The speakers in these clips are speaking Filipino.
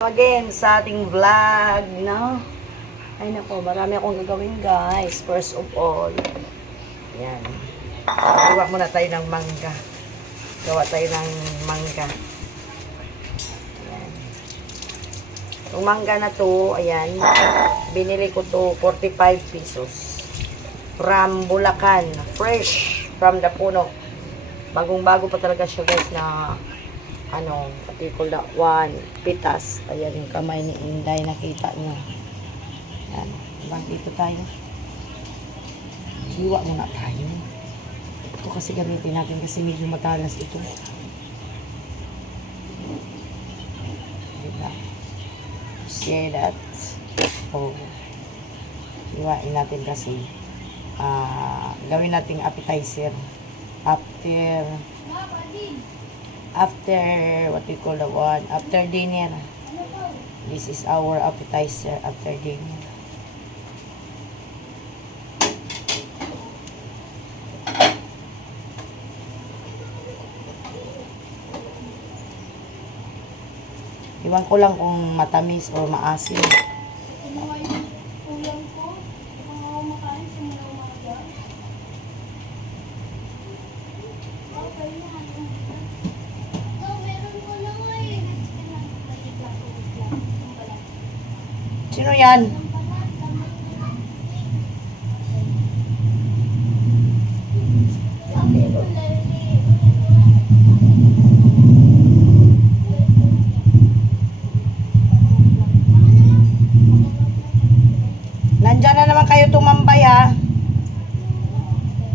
Again sa ating vlog, no? Ay nako, marami akong gagawin guys. First of all, yan. Gawa muna tayo ng mangga. Gawa tayo ng mangga. Yan. Yung mangga na to, ayan, binili ko to 45 pesos. From Bulacan. Fresh from the puno. Bagong-bago pa talaga siya guys na patikula, pitas. Ayan yung kamay ni Inday, nakita nyo. Ayan, dito tayo. Hiwa muna tayo. Ito kasi gamitin natin kasi medyo matalas ito. Diba? See that? Oh. Hiwain natin kasi. Gawin nating appetizer. After what we call the one, after dinner. This is our appetizer after dinner. Iwan ko lang kung matamis o maasim. Sino yan? Nandyan na naman kayo tumambay ha.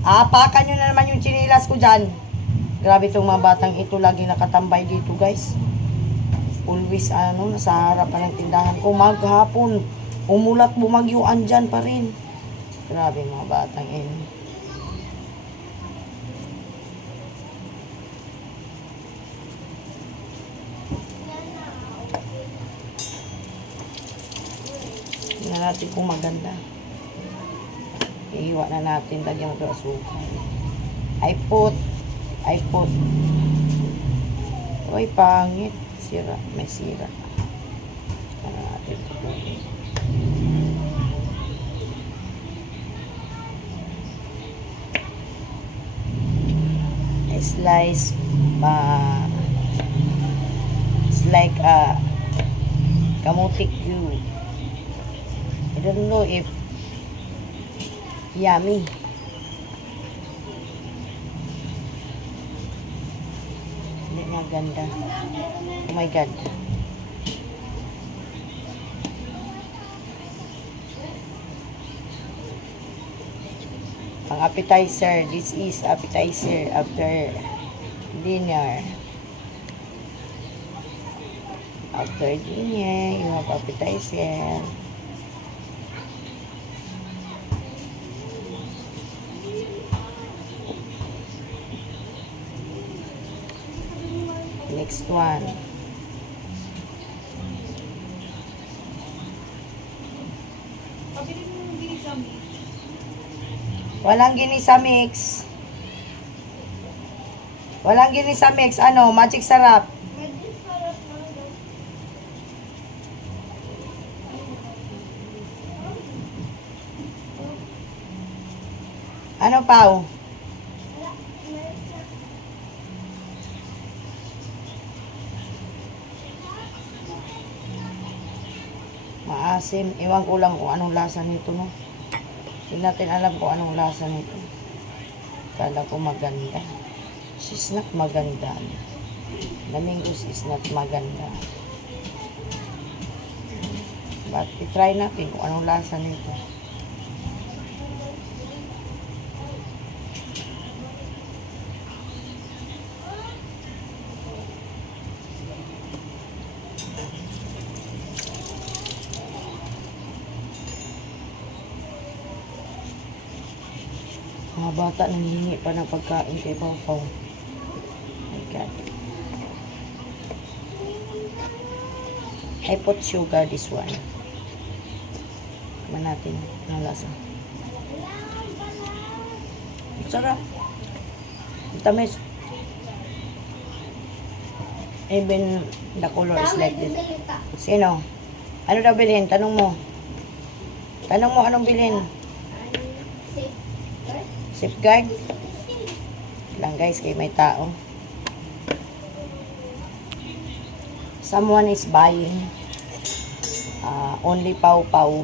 Apakan nyo na naman yung chinilas ko dyan. Grabe itong mga batang ito lagi nakatambay dito guys. Always nasa harapan ng tindahan ko. Maghapon, umulat bumagyo, andyan pa rin. Grabe mga batang ini. Tingnan natin kung maganda. Iiwa na natin, lagyan mo ito asukal. I put. Uy, pangit. Sira, may sira. Natin ito. Slice it's like a kamutik you. I don't know if yummy. Hindi nga ganda. Oh my God. Ang appetizer. This is appetizer after dinner. After dinner, you have appetizer. Next one. Walang ginisa mix. Walang ginisa mix. Magic sarap. Ano Pao? Maasim. Iwan ko lang kung anong lasa nito, no? Hindi natin alam kung anong lasa nito. Kala ko maganda. She's not maganda. The mangoes is not maganda. But i-try natin kung anong lasa nito. Mga bata nangingi pa ng pagkain kay Pawpaw. My God. I put sugar this one. Kaman natin ng lasa. Sarap. Tamis. Even the color is like this. Sino? Ano daw bilhin? Tanong mo. Tanong mo anong bilhin? Safeguard? Lang guys, kay may tao. Someone is buying only pau-pau.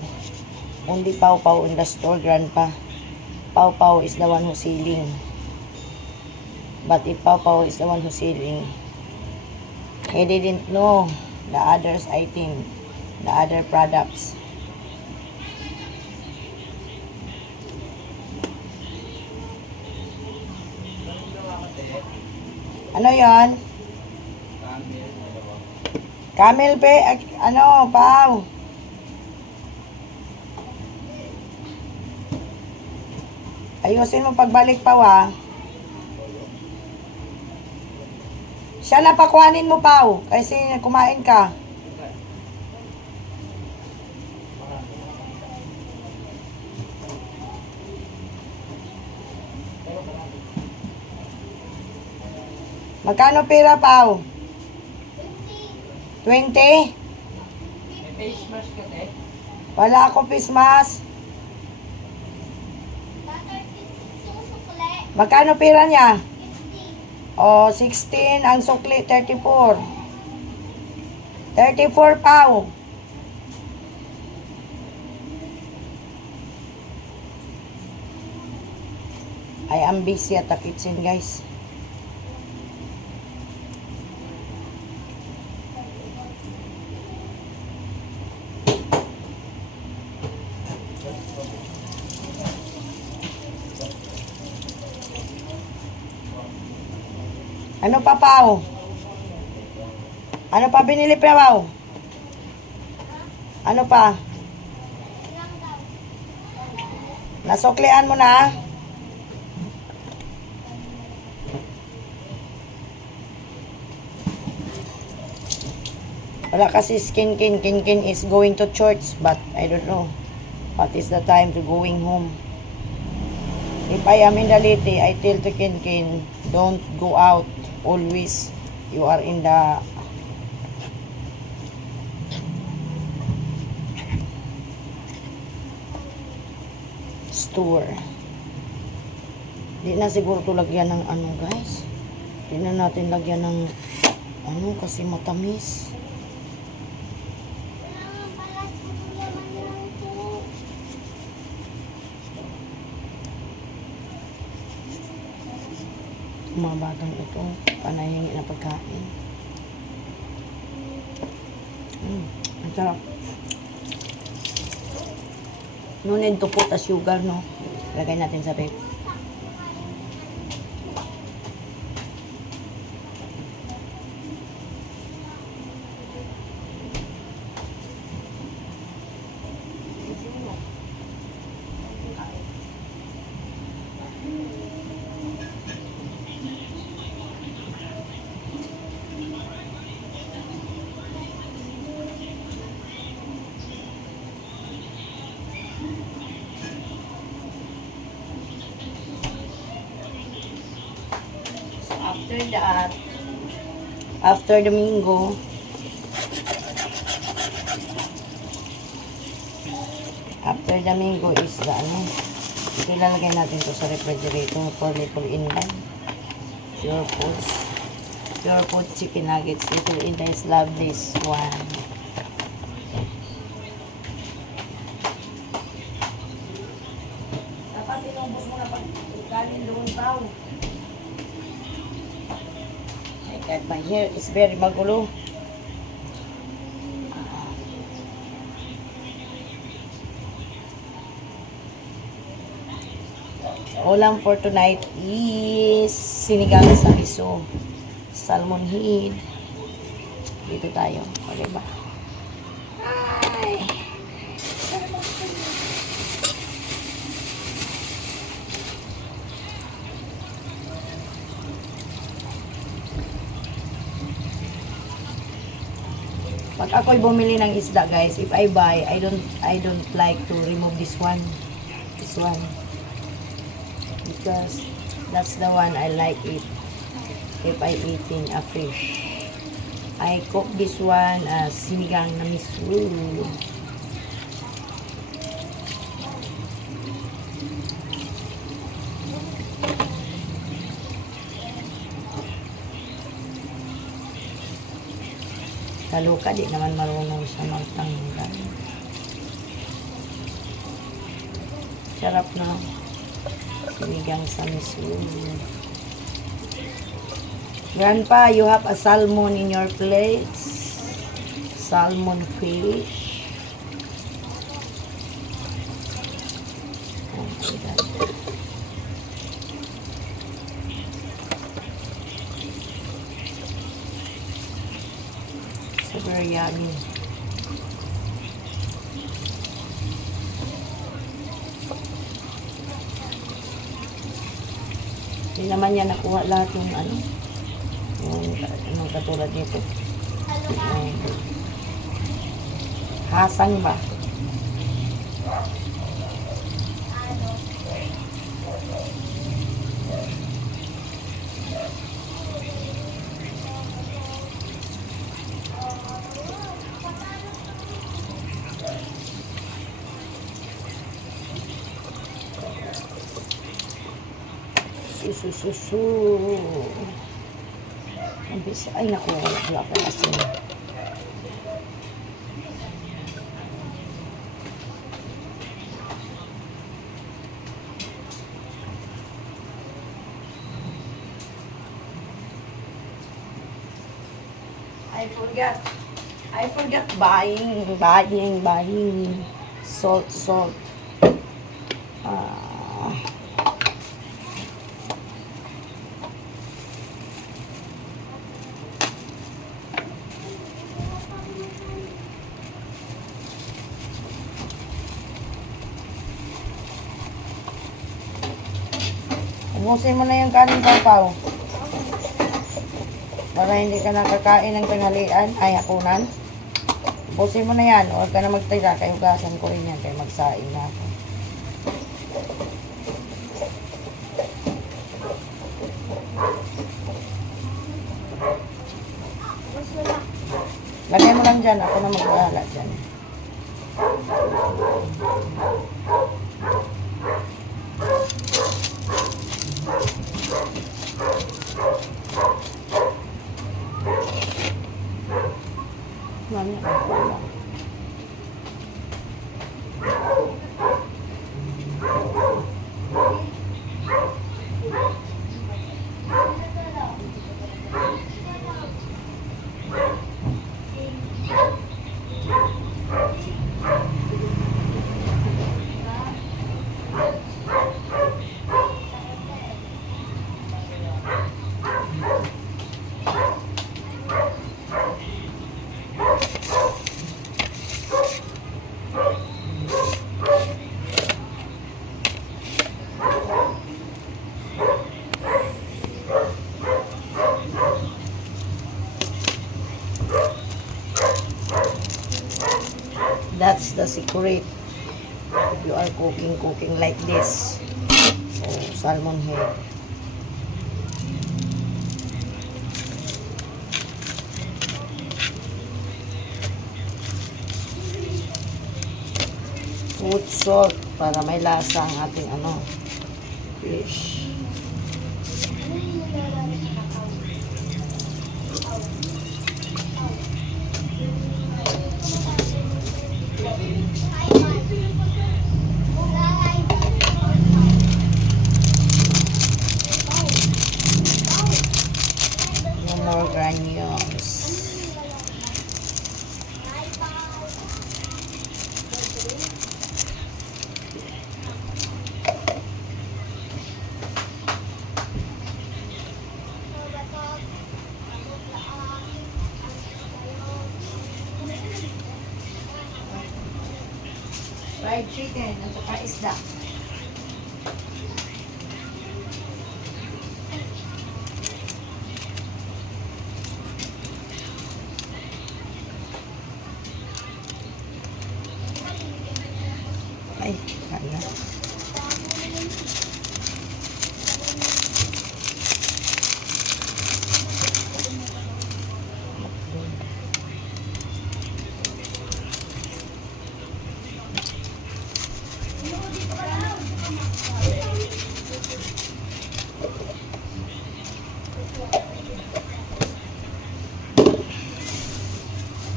Only pau-pau in the store, grandpa. Pau-pau is the one who's selling. But if pau-pau is the one who's selling, he didn't know the others item, the other products. Ano yon? Camel pe, ano, pau. Ayusin mo pagbalik pa wa. Siya na pakuhanin mo pau, kasi kumain ka. Magkano pera pau? 20? May face mask ka, te. Wala ako face mask. Magkano pera niya? O, 16. Ang sukli, 34. 34 pau. I am busy at the kitchen, guys. Ano pa, Pao? Ano pa binili pa, Pao? Ano pa? Nasuklian mo na? Wala kasi Kin is going to church, but I don't know what is the time to going home. If I am in the Leyte, I tell to Kin, don't go out. Always, you are in the store. Di na siguro to lagyan ng ano, guys. Di na natin lagyan ng ano, kasi matamis. Mga batang ito, panahingi na pagkain. Ang sarap. No need to put a sugar, no? Lagay natin sa rep. After that, after the Domingo, is the ano, ito ilalagay natin to sa refrigerator for little Inday. Pure food chicken nuggets. Little Indays love this one. Dapat inumbos mo na pag galing doon tao. And my hair is very magulo. Ulam for tonight is sinigang sa miso, salmon head. Dito tayo. Okay ba? Ay! Pag ako'y bumili ng isda, guys, if I buy, I don't like to remove this one. Because that's the one I like it if I eating a fish. I cook this one as sinigang na miso. Lalo ka, di naman marunong sa magtanggal. Sarap na. Sinigang sa miso. Grandpa, you have a salmon in your plates. Salmon fish. Oh my God. So very yummy. Hindi naman niya nakuha lahat yung ano. Yung katulad nito. Yung hasang ba? Susu. Ay, naku, wala pa asin. I forgot buying salt. Ubusin mo na yung kanin papaw. Para hindi ka nakakain ng tanghalian, ay hapunan. Ubusin mo na yan. Huwag ka na magtira. Kaya hugasan ko rin yan. Kaya magsaing na ako. Lagay mo lang dyan. Ako na magbahala dyan. That's the secret. If you are cooking like this. Oh, salmon head. Put salt para may lasa ang ating fish. More granules. Fried chicken at saka isda. Ay, kaya.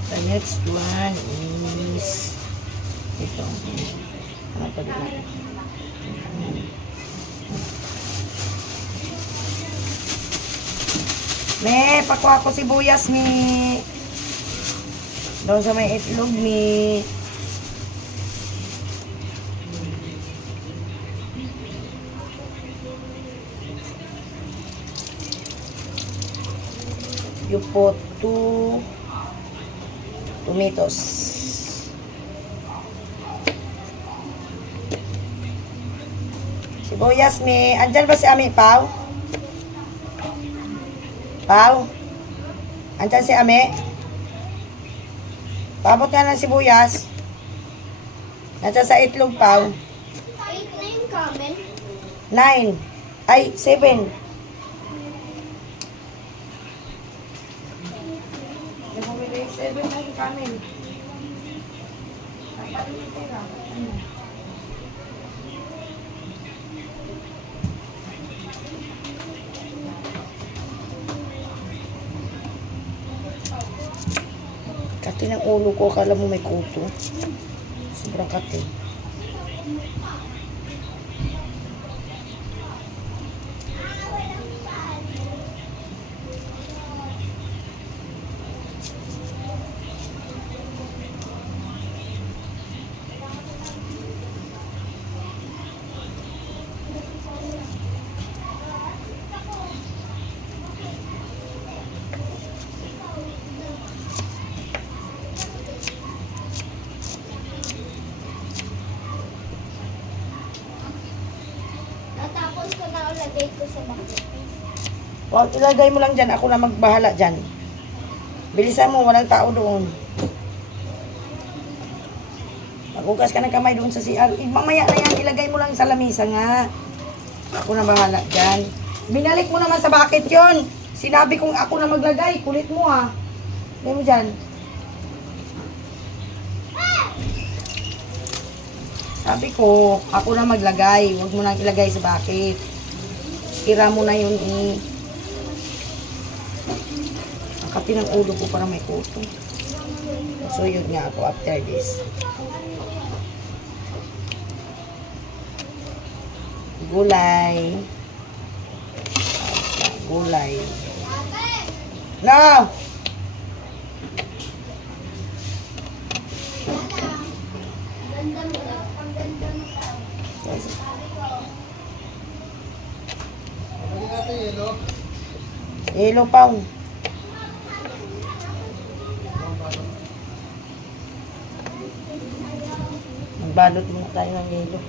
The next one is ito. Ano pa dito? Me, pakuha ko sibuyas, me. Doon sa may itlog, me. You put 2 tomatoes. Sibuyas, me. Andyan ba si Ami, Pao? Pao? Andyan si Ami? Pabot nga ng sibuyas. Andyan sa itlog, Pao. 8 na yung comment. 9. Ay, 7. Seven na yung kanin. Kati ng ulo ko, akala mo may kuto. Sobrang kati. Natapos ko na ulagay ko sa bucket. Well, ilagay mo lang dyan. Ako na magbahala dyan. Bilisan mo. Walang tao doon. Mag-ugas ka ng kamay doon sa CR. Mamaya na yan. Ilagay mo lang sa lamisa nga. Ako na bahala dyan. Binalik mo naman sa bucket yon. Sinabi kong ako na maglagay. Kulit mo ha. Ilagay mo dyan. Sabi ko, ako na maglagay. Huwag mo nang ilagay sa bucket. Tira mo na yun eh. Ang kapi ng ulo ko para may kuto. So yun nga ako after this. Gulay. Gulay. No! Ganda mo na. Ang ganda mo pa. Yelo pa. Magbalot muna tayo ng yelo.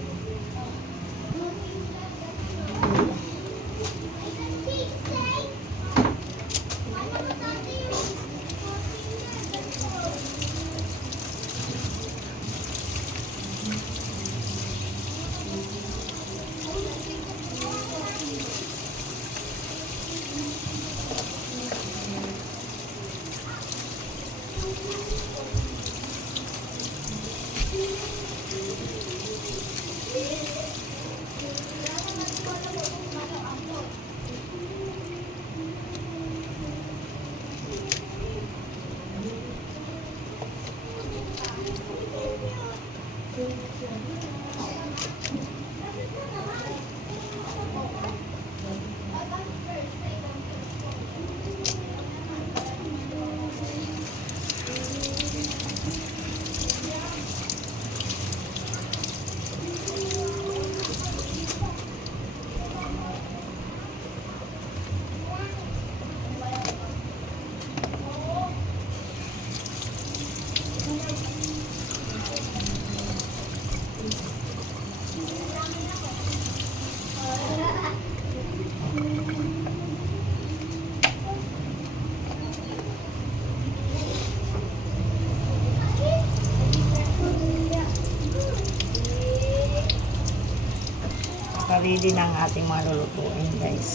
Ready na ang ating mga lulutuin, guys.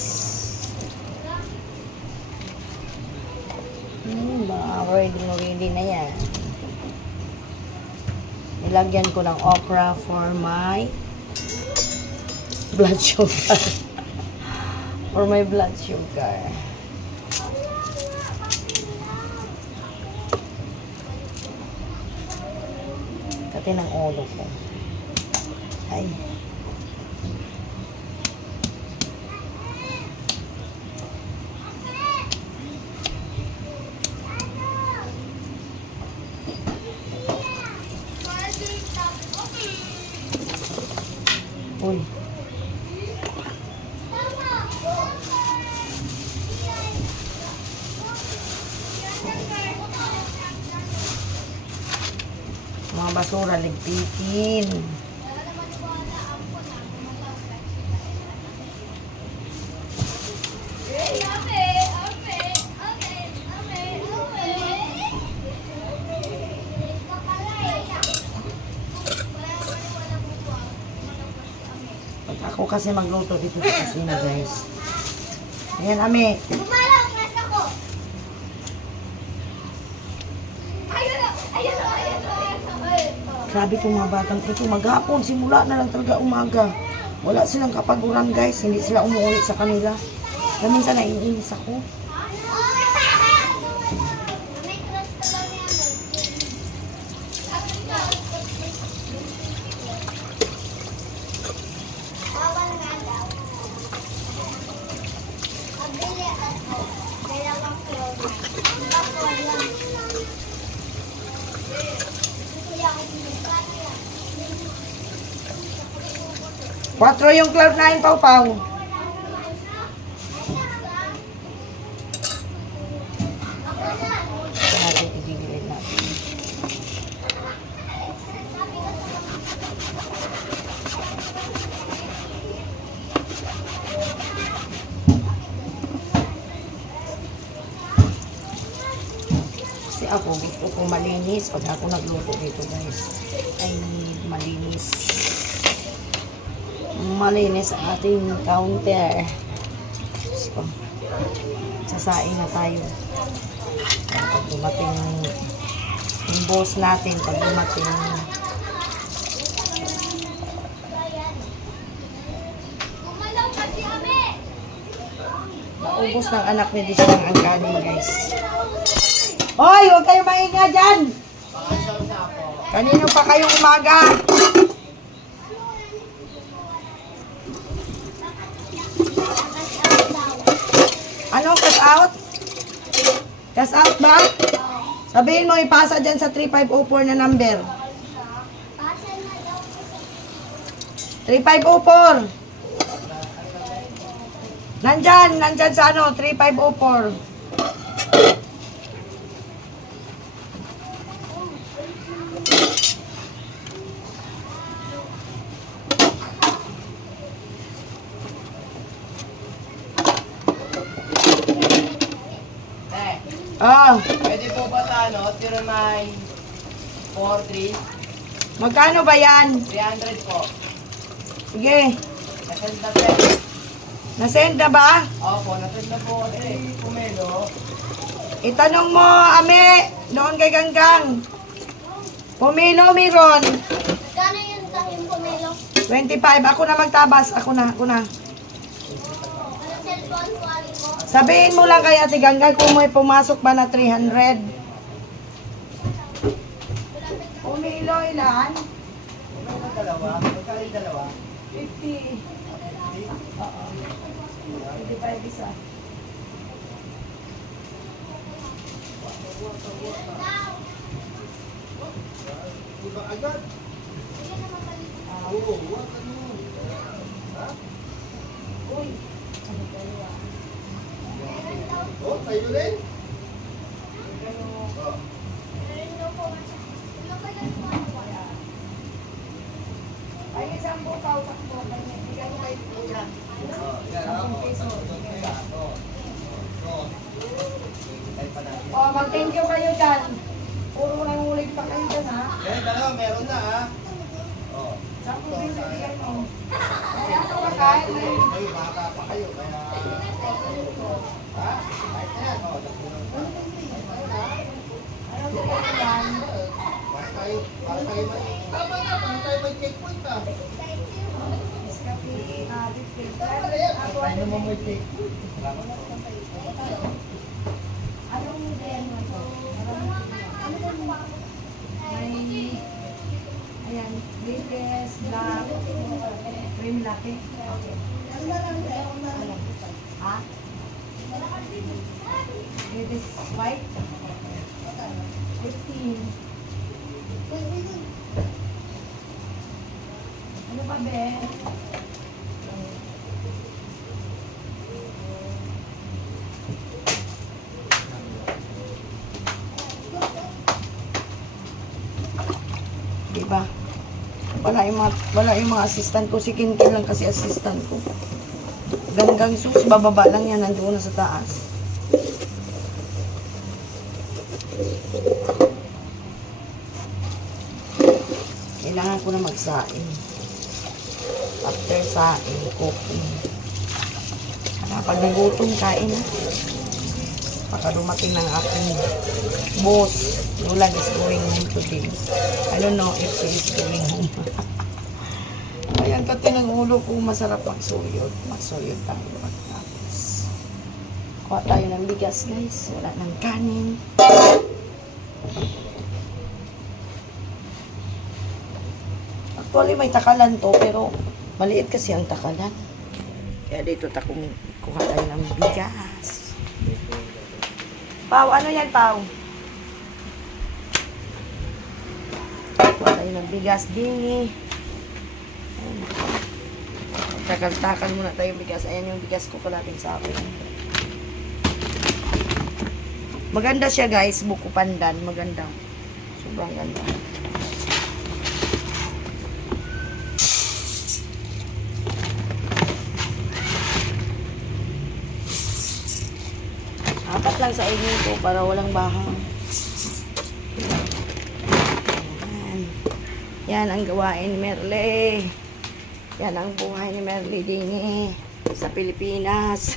Ready na yan. Nilagyan ko ng okra for my blood sugar. For my blood sugar. Pati ng ulo ko. Ay. Uy. Mga basura, ligpitin. Pag ako kasi magluto dito sa kusina, guys. Ayan, Ame. Grabe itong mga batang ito. Maghapon, simula na lang talaga umaga. Wala silang kapaguran, guys. Hindi sila umuwi sa kanila. Na minsan naiinis ako. Quatro yung Cloud9, Pau-Pau. Natin ibigilid natin. Kasi ako, gusto kong malinis pag ako nagluto dito, guys. Ay, malinis. Malinis ang ating counter. So, sasain na tayo. Pag dumating yung boss natin, pag dumating naubos ng anak ni Disang ang kanin, guys. Hoy, huwag kayo mainga dyan! Kanino pa kayong umaga? Ano? Cash out? Cash out ba? Sabihin mo, ipasa dyan sa 3504 na number. 3504. Nandyan sa ano, 3504. Pwede po ba sa ano, tira may 4-3? Magkano ba yan? 300 po. Sige. Nasend na po. Nasend na ba? Opo, nasend na po kasi Pumelo. Itanong mo, Ame, doon kay Ganggang. Pumilo, Miron. Kano yun sa yung pumelo? 25. Ako na magtabas. Ako na. Ano cellphone quality mo? Sabihin mo lang kay Ate Ganggang kung may pumasok ba na 300. Pumilo, ilan? Pumelo dalawa. Magkano yung dalawa? 50. Oo. 25 isa. Iba agad. Oo, wag ano. Ha? Uy. Oh, tayo rin? Ay, isang bukaw, sakto. Bigyan mo kay Kuya. Yan, 10 piso. Oh. Oh, mag-thank you kayo dyan. Puro nangulit pa kayo dyan, ha? Yan, dalawa, meron na ha. Oh. 10 piso bigyan mo. Kaya ako kakain na yun. Ay, baka pa kayo, kaya... Ha? Kahit na yan, oh. Ano bigyan mo yan? Para tayo may... Tama nga, para tayo may checkpoint ha. Iskapi, filter. Ano mo may checkpoint? Anong din mo ito? May Ayan, latest, black, cream latte. Okay. Ayan. Ha? Latest white. 15. Ano pa, be? Diba? Wala yung mga assistant ko. Si Kinkin lang kasi assistant ko. Ganggang sus, bababa lang yan. Nandoon na sa taas. Kailangan ko na magsaing. After saing, cooking. Pag nagutom, kain na. Baka dumating ng aking boss. Lola is going home today. I don't know if she is going home. Ayan, pati ng ulo ko, masarap magsuyod. Magsuyod tayo. Tapos, kuha tayo ng bigas, guys. Wala ng kanin. Actually, may takalan to, pero maliit kasi ang takalan. Kaya dito takong kuha tayo ng bigas. Pau, ano yan, Pau? Kuha tayo ng bigas, dingi. Takal-takal muna tayo bigas. Ayan yung bigas ko kalating sa akin. Maganda siya, guys. Buko pandan. Maganda. Sobrang ganda. Apat lang sa inyo ko para walang bahang. Yan ang gawain ni Merle. Yan ang buhay ni Merle din sa Pilipinas.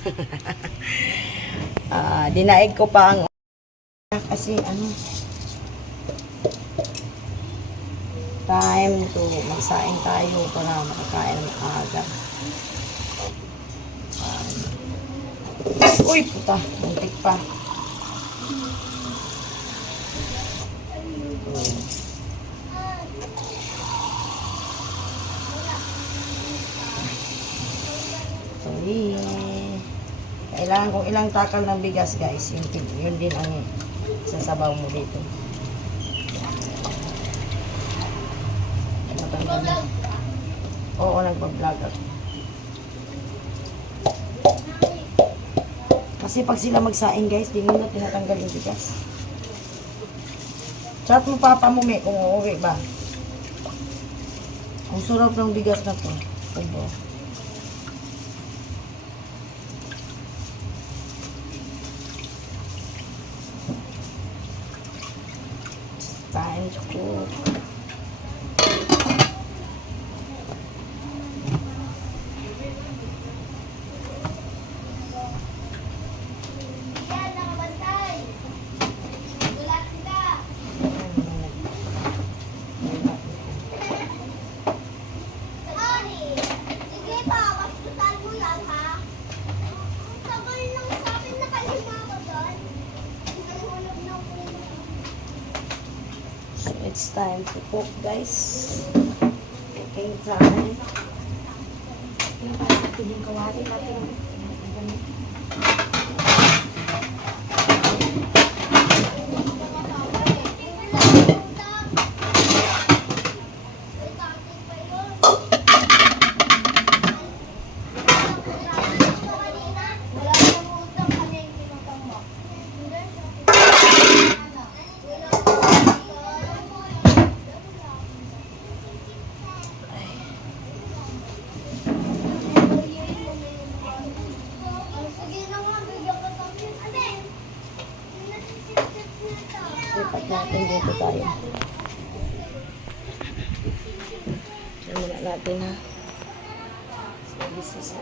Dinaig ko pa ang kasi ano time to magsaing tayo para makakain ng aga. Uy, puta. Muntik pa. Sorry. Kailangan kong ilang takal ng bigas, guys. Yun din ang sasabaw mo dito. Matanggal na. Oo, nagpa-vlog ako. Kasi pag sila magsaing, guys, di mo na tinatanggal yung bigas. Chat mo papa mo, may kung uuwi ba. Ang sarap ng bigas na to. Ito. Time to cook. It's time to cook, guys. Cooking time. Yung parang piling kawali natin. Lipat natin dito tayo. Yan muna natin, ha. So, this is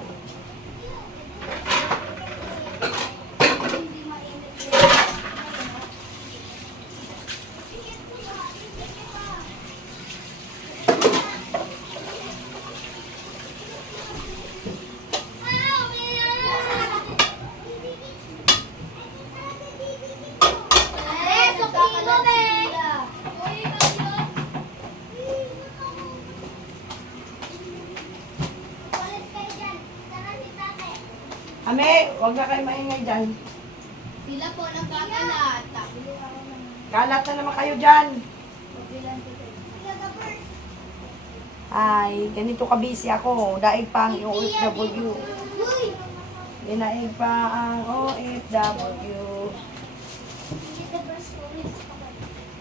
Ame, huwag na kayo maingay dyan. Sila po nagkakalat. Kalat na naman kayo dyan. Ay, ganito kabisi ako. Daig pa ang OFW. Dinaig pa ang OFW.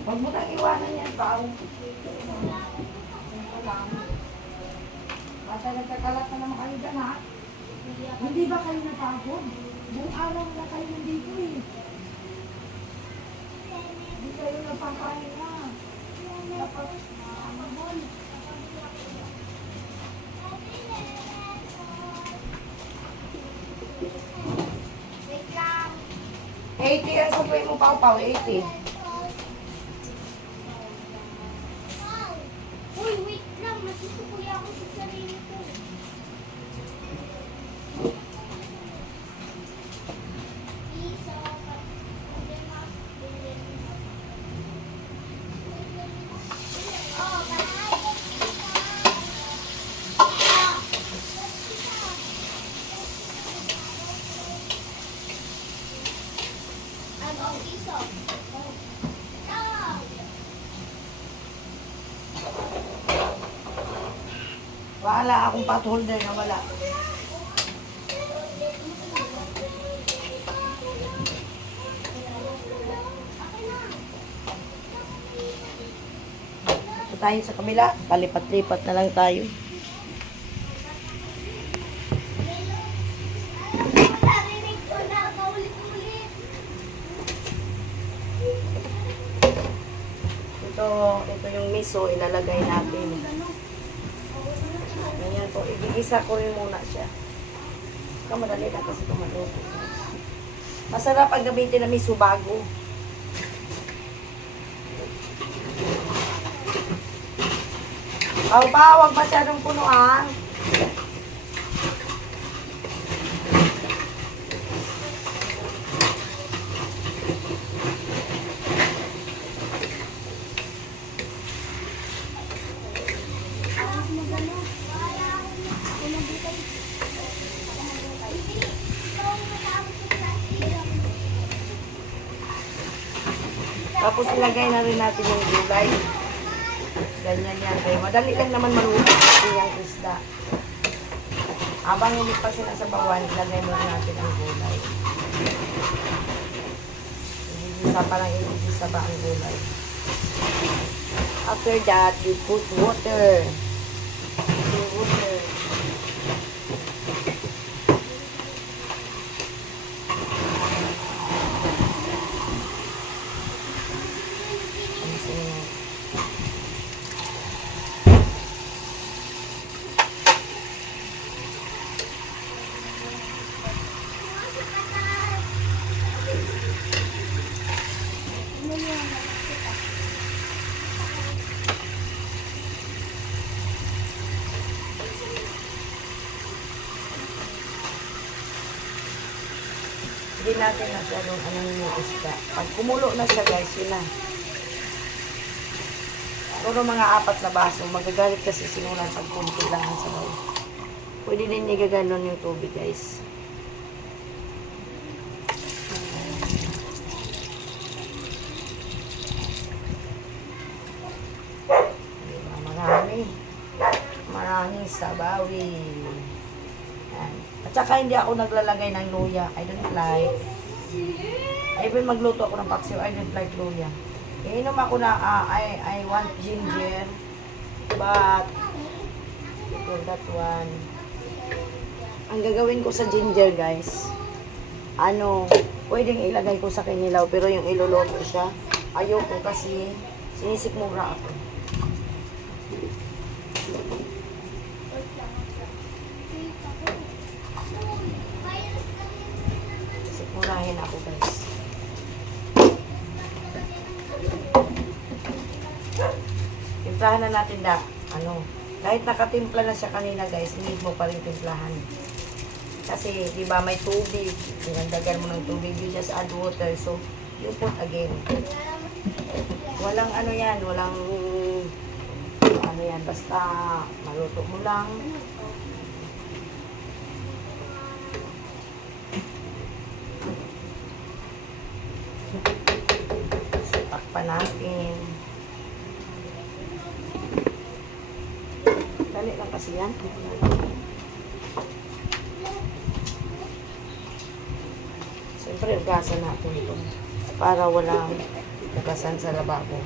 Huwag mo nang iwanan yan, tao. Basta nagkakalat na naman kayo dyan, ha? Hindi ba kayo napagod? Buong araw na kayo nandito, eh. Hindi kayo napakain na. Dapat, Wait lang. 80 ang supply mo, Pau-Pau, 80. Uy, wait lang. Masusukuya ako sa sarili ko. Piso. Oh, bye. Ano, piso? Oh. Wala akong pot holder na wala. Ito tayo sa kabila. Palipat-lipat na lang tayo. Narinig ko na paulit-ulit. Ito yung miso, ilalagay natin. Ganyan po, igigisa ko rin muna siya. Madali na kasi tumaluto. Masarap pag gamitin na miso bago. Huwag masyadong puno, ah. Tapos ilagay na rin natin yung gulay. Ganyan yan kayo. Madali lang naman maluto yung isda. Habang hindi pa sila sa bawan, ilagay muna natin ang gulay. Igigisa pa lang, igigisa ba ang gulay. After that, we put water. Water. Hindi natin masyadong yung isda. Pag kumulo na siya, guys, yun na. Puro mga 4 na baso. Magagalit kasi sinulan pag kunti lang ang sabaw. Pwede din igaganon yung tubig, guys. Diba, marami. Maraming sabawi. Yan. At saka hindi ako naglalagay ng luya. I don't like. Even magluto ako ng paksiw, I don't like luya. Iinom ako na, I want ginger. But, for that one. Ang gagawin ko sa ginger, guys, pwedeng ilagay ko sa kinilaw, pero yung iluluto siya, ayoko kasi sinisikmura ako. Sikmurahin ako, guys. Timplahan na natin kahit nakatimpla na siya kanina, guys, hindi mo pa rin timplahan. Kasi, di ba, may tubig. Dinagdagan mo ng tubig, you just add water. So, you put again. Walang walang basta maluto mo lang. pa natin. Dali lang kasi yan. Siyempre, ugasan natin ito para walang ugasan sa lababo.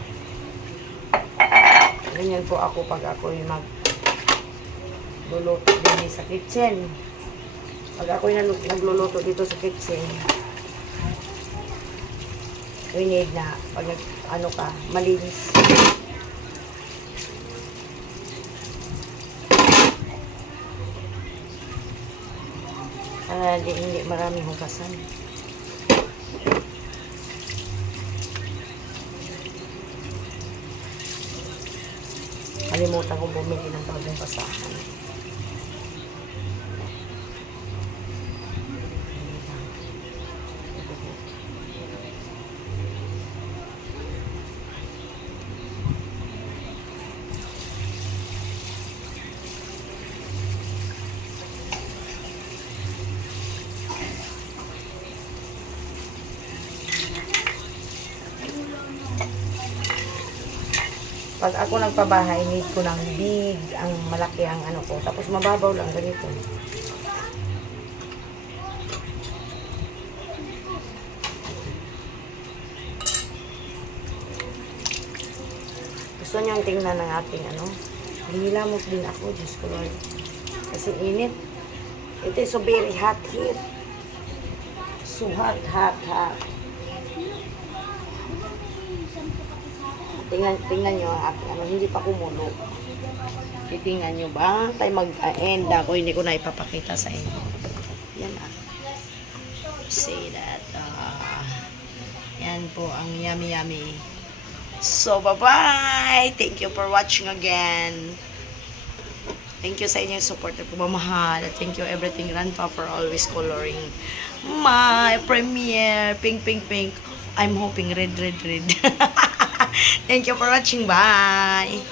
Ganyan po ako pag ako'y magluluto din sa kitchen. Pag ako'y nagluluto dito sa kitchen, we need na pag ano ka, malinis. Para hindi maraming hugasan. Kalimutan ko bumili ng bagong basahan. Pag ako nagpabahay, need ko ng big, ang malaki ang ano ko. Tapos mababaw lang, ganito. Gusto niyong tingnan ng ating ano? Hinilamot din ako, Diyos ko Lord. Kasi init. It is so very hot here. So hot, hot, hot. Tingnan nyo ang aking ano, hindi pa kumulo. Titingnan nyo ba? Tayo mag-end ako, hindi ko na ipapakita sa inyo. Yan ah. Say that. Yan po ang yummy yummy. So, bye-bye! Thank you for watching again. Thank you sa inyong support at pagmamahal. Thank you everything Grandpa for always coloring my premiere. Pink, pink, pink. I'm hoping red, red, red. Thank you for watching. Bye!